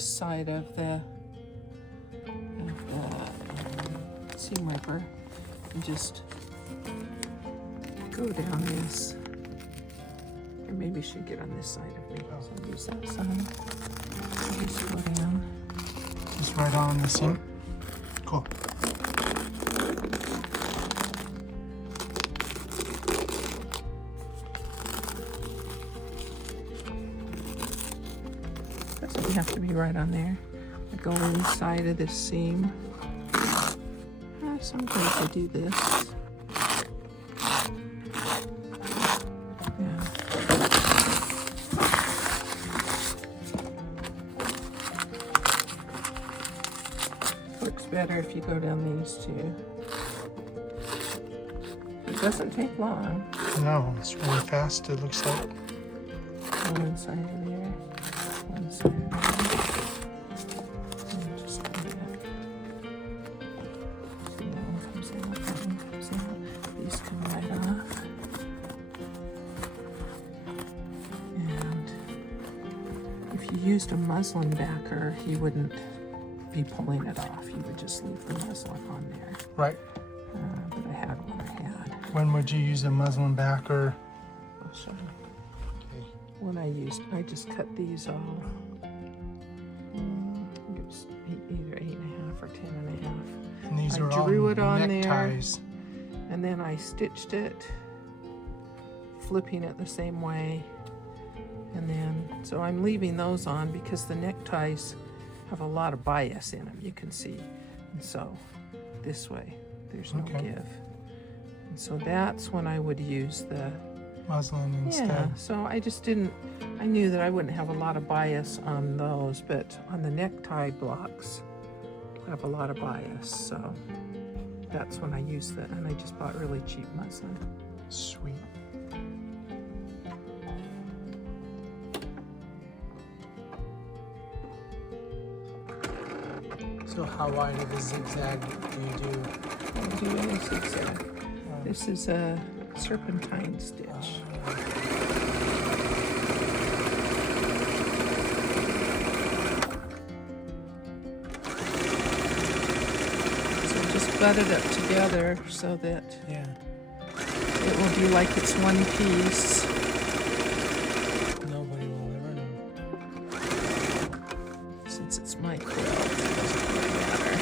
this side of the seam ripper and just go down this. Or maybe I should get on this side of me. So I'll use that side. Just go down. Just right on the seam. Cool. Doesn't have to be right on there. I go inside of this seam. Sometimes I do this. Yeah. Works better if you go down these two. It doesn't take long. No, it's really fast, it looks like. One side of there, one side of there. And just do that. See, that one comes out, that one comes out. These come right off. And if you used a muslin backer, you wouldn't be pulling it off. You would just leave the muslin on there. Right. But I had one I had. When would you use a muslin backer? I'll show you. When I just cut these all. It was either 8.5 or 10.5. And these are I all drew it on neckties. there, and then I stitched it, flipping it the same way. And then, so I'm leaving those on because the neckties have a lot of bias in them, you can see. And so this way, there's no give. And so that's when I would use the muslin instead. Yeah, so I just didn't, I knew that I wouldn't have a lot of bias on those, but on the necktie blocks, I have a lot of bias, so that's when I used that, and I just bought really cheap muslin. Sweet. So how wide of a zigzag do you do? I do any zigzag. This is a Serpentine Stitch. So just butt it up together so that it will be like it's one piece. Nobody will ever know. Since it's my quilt, it doesn't really matter.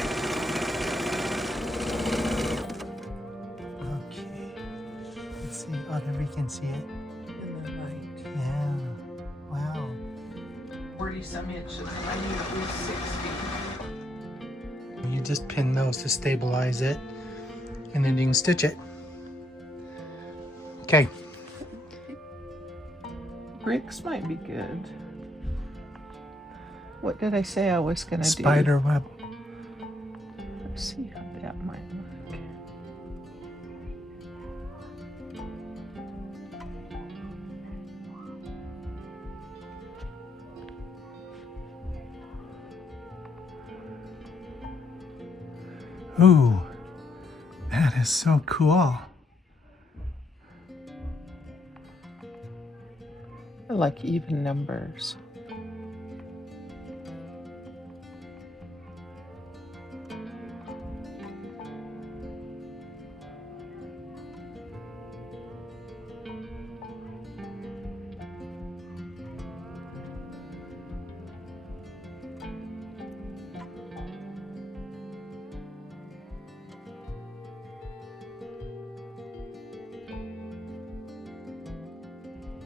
Okay. Let's see. Oh, there we can see it. In the light. Yeah. Wow. 40-some inches. I need at least 60. You just pin those to stabilize it, and then you can stitch it. Okay. Bricks might be good. What did I say I was going to do? Spider web. Let's see how that might look. Ooh, that is so cool. I like even numbers.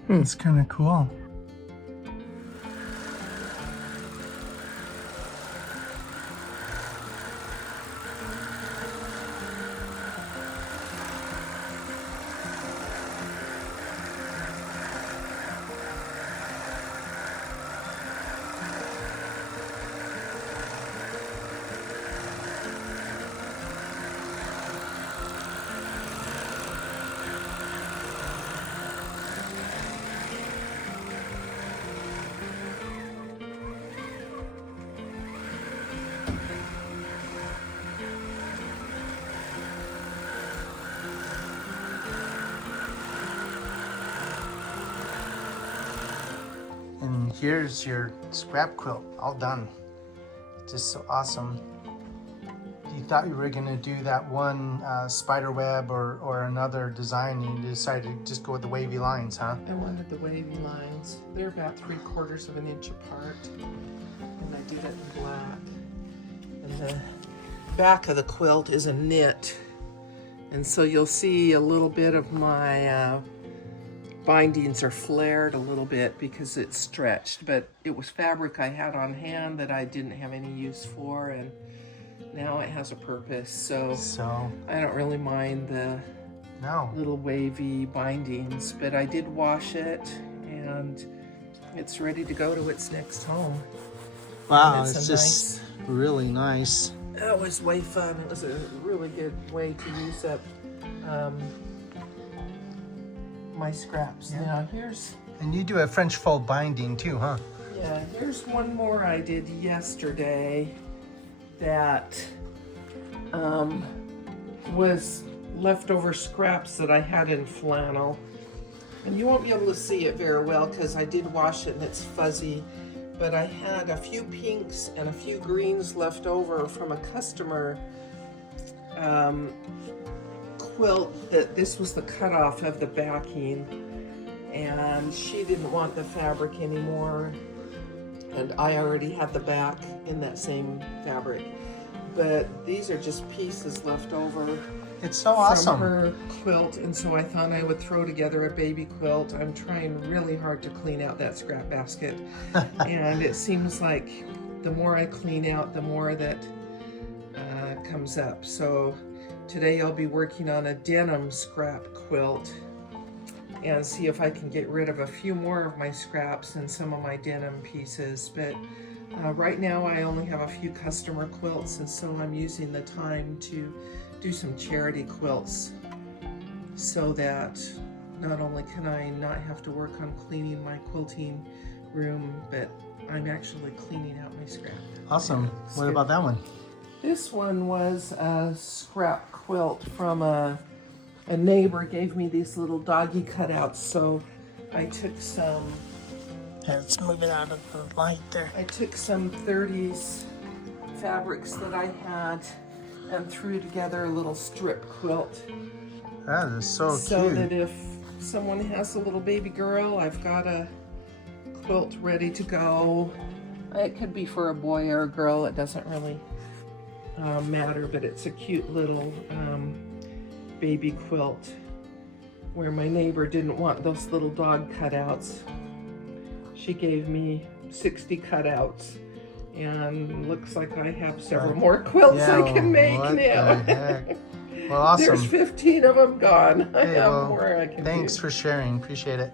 It's kind of cool. And here's your scrap quilt, all done. just so awesome. You thought you were going to do that one spider web or another design, and you decided to just go with the wavy lines, huh? I wanted the wavy lines. They're about 3/4 of an inch apart, and I did it in black. And the back of the quilt is a knit, and so you'll see a little bit of my bindings are flared a little bit because it's stretched, but it was fabric I had on hand that I didn't have any use for, and now it has a purpose, so I don't really mind the little wavy bindings, but I did wash it and it's ready to go to its next home. Wow, it's just really nice. That was way fun. It was a really good way to use up my scraps. Yeah. Now here's... And you do a French fold binding too, huh? Yeah, here's one more I did yesterday that was leftover scraps that I had in flannel. And you won't be able to see it very well because I did wash it and it's fuzzy. But I had a few pinks and a few greens left over from a customer quilt that this was the cutoff of the backing, and she didn't want the fabric anymore, and I already had the back in that same fabric. But these are just pieces left over. It's so awesome. From her quilt, and so I thought I would throw together a baby quilt. I'm trying really hard to clean out that scrap basket, and it seems like the more I clean out, the more that comes up. So today I'll be working on a denim scrap quilt and see if I can get rid of a few more of my scraps and some of my denim pieces. But right now I only have a few customer quilts, and so I'm using the time to do some charity quilts so that not only can I not have to work on cleaning my quilting room, but I'm actually cleaning out my scrap. Awesome. What about that one? This one was a scrap quilt from a neighbor gave me these little doggy cutouts, so I took some... Let's move it out of the light there. I took some 30s fabrics that I had and threw together a little strip quilt. That is so cute. So that if someone has a little baby girl, I've got a quilt ready to go. It could be for a boy or a girl, it doesn't really matter, but it's a cute little baby quilt where my neighbor didn't want those little dog cutouts. She gave me 60 cutouts, and looks like I have several more quilts I can make now. The heck? Well, awesome. There's 15 of them gone. I have more I can Thanks do. for sharing. Appreciate it.